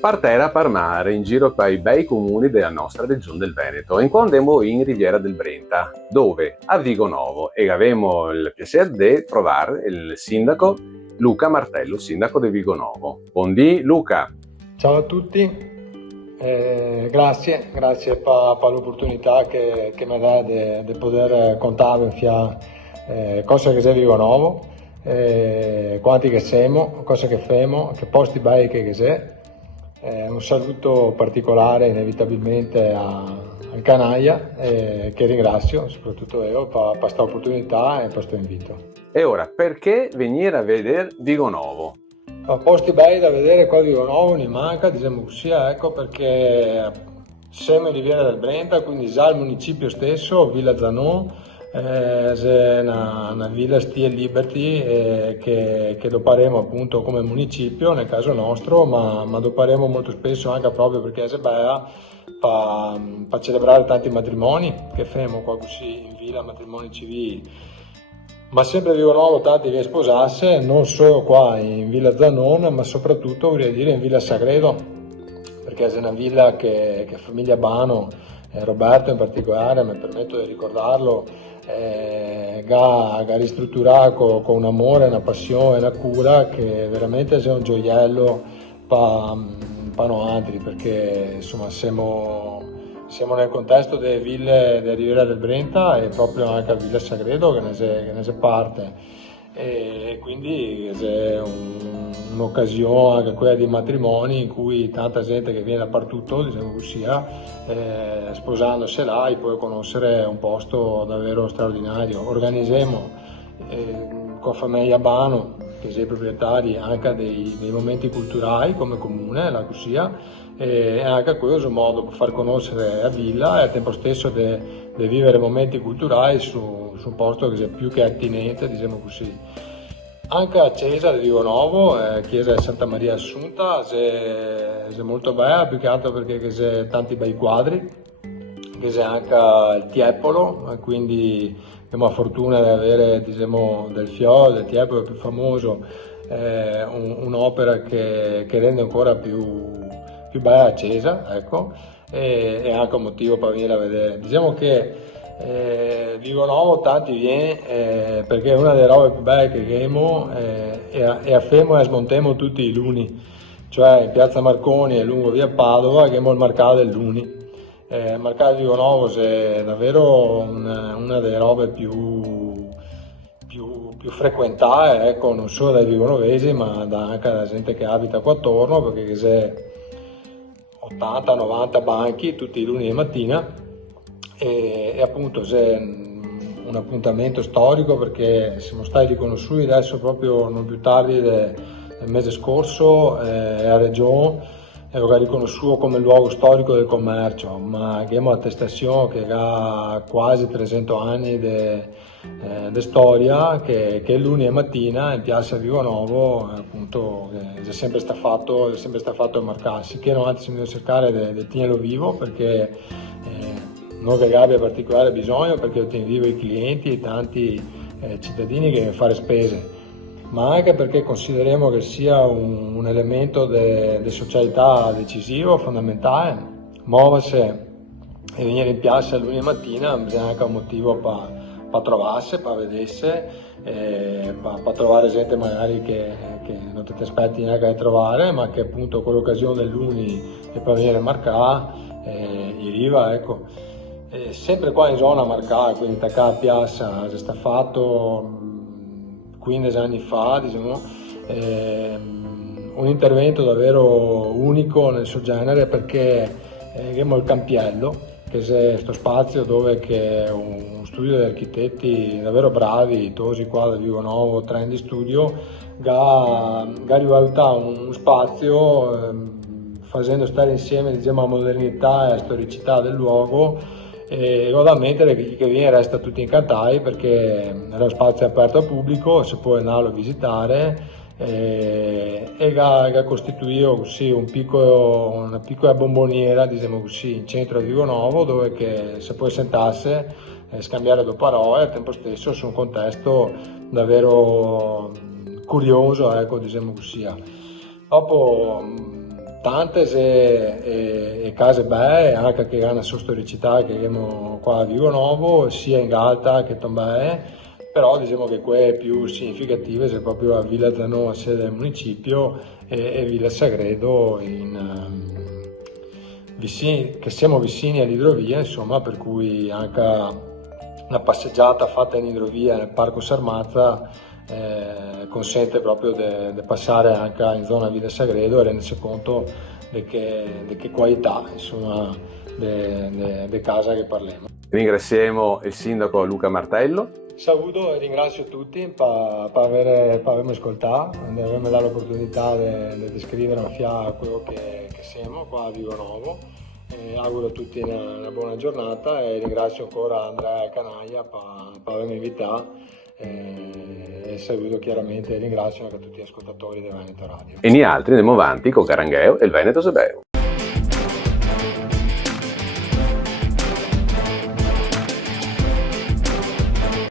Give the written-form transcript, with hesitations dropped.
Partera par mare in giro per i bei comuni della nostra regione del Veneto, in quando andemmo in Riviera del Brenta, dove a Vigo Novo e avevamo il piacere di trovare il sindaco Luca Martello, sindaco di Vigo Novo. Buondì Luca. Ciao a tutti, grazie per l'opportunità che mi dà di poter contare cosa che c'è Vigo Novo, quanti che siamo, cosa che femo, che posti bei che c'è. Un saluto particolare inevitabilmente al Canaglia, che ringrazio soprattutto io per questa opportunità e per questo invito. E ora, perché venire a vedere Vigo Novo? Posti bei da vedere qua a Vigo Novo ne manca, diciamo così, ecco, perché siamo in Riviera del Brenta, quindi già il municipio stesso, Villa Zanon, è una villa stile Liberty che doparemo appunto come municipio nel caso nostro, ma doparemo molto spesso anche proprio perché è bella per celebrare tanti matrimoni che femo qua così in villa, matrimoni civili. Ma sempre Vigo Novo tanti che sposasse, non solo qua in Villa Zanon, ma soprattutto vorrei dire in Villa Sagredo, perché è una villa che famiglia Bano, Roberto in particolare, mi permetto di ricordarlo, ha ristrutturato con un amore, una passione, una cura che veramente è un gioiello per noi altri, perché insomma siamo nel contesto delle ville della Riviera del Brenta e proprio anche a Villa Sagredo che ne è parte, e quindi è un'occasione anche quella di matrimoni in cui tanta gente che viene dappertutto, diciamo così, sposandosi là e poi conoscere un posto davvero straordinario. Organizziamo con famiglia Bano, che sei proprietari anche dei momenti culturali come comune, la Cusia, e anche questo modo per far conoscere la villa e al tempo stesso di vivere momenti culturali su un posto che è più che attinente, diciamo così. Anche a Cesa di Vigo Novo, chiesa di Santa Maria Assunta, è molto bella, più che altro perché c'è tanti bei quadri, che c'è anche il Tiepolo, quindi abbiamo la fortuna di avere, diciamo, del Fiore, del Tiepolo più famoso, un'opera che rende ancora più bella accesa, ecco, e anche un motivo per venire a vedere. Diciamo che Vigo Novo tanti viene perché una delle robe più belle che abbiamo e a Femo e smontiamo tutti i luni, cioè in piazza Marconi e lungo via Padova abbiamo il mercato del luni. Il mercato di Vigo Novo è davvero una delle robe più frequentate, ecco, non solo dai vigonovesi ma anche da gente che abita qua attorno, perché c'è 80-90 banchi tutti i lunedì mattina e appunto c'è un appuntamento storico perché siamo stati riconosciuti adesso proprio non più tardi del mese scorso a Regione, è riconosciuto come luogo storico del commercio, ma abbiamo l'attestazione che ha quasi 300 anni di storia, che è lunedì mattina in piazza Vigo Novo, appunto, è sempre stato fatto a marcarsi, che non anzi bisogna cercare di tenerlo vivo, perché non che abbia particolare bisogno, perché lo tiene vivo i clienti e tanti cittadini che devono fare spese, ma anche perché consideriamo che sia un elemento di socialità decisivo, fondamentale. Muoversi e venire in piazza lunedì mattina bisogna anche un motivo per trovarsi, per vedersi, per trovare gente magari che non ti aspetti neanche di trovare, ma che appunto con l'occasione del lunedì e per venire a marcare, in riva, ecco. Sempre qua in zona marcare, quindi attaccare a piazza, è stato fatto 15 anni fa, diciamo, un intervento davvero unico nel suo genere, perché abbiamo il Campiello, che è questo spazio dove è un studio di architetti davvero bravi, tosi qua da Vigo Novo, Trendy Studio, ha rivalutato uno spazio facendo stare insieme, diciamo, la modernità e la storicità del luogo, e ho da ammettere che chi viene resta tutti incantati, perché è uno spazio aperto al pubblico, si può andarlo a visitare, e ha costituito così una piccola bomboniera, diciamo così, in centro a Vigo Novo, dove si può sentarsi e scambiare due parole al tempo stesso su un contesto davvero curioso, ecco, diciamo così. Dopo Tante e case belle, anche che hanno storicità che abbiamo qua a Vigo Novo, sia in Galta che Tombè, però diciamo che quelle più significative sono proprio a Villa Zanò, sede del municipio, e Villa Sagredo che siamo vicini all'idrovia, insomma, per cui anche una passeggiata fatta in idrovia nel Parco Sarmazza consente proprio di passare anche in zona Villa Sagredo e rendersi conto di che qualità, insomma, di casa che parliamo. Ringraziamo il sindaco Luca Martello. Saluto e ringrazio tutti per avermi ascoltato, per avermi dato l'opportunità di descrivere quello che siamo qua a Vigo Novo. Auguro a tutti una buona giornata e ringrazio ancora Andrea Canaglia per avermi invitato e saluto chiaramente e ringrazio anche tutti gli ascoltatori del Veneto Radio. E ni altri andiamo avanti con Carangheo e il Veneto Sebeo.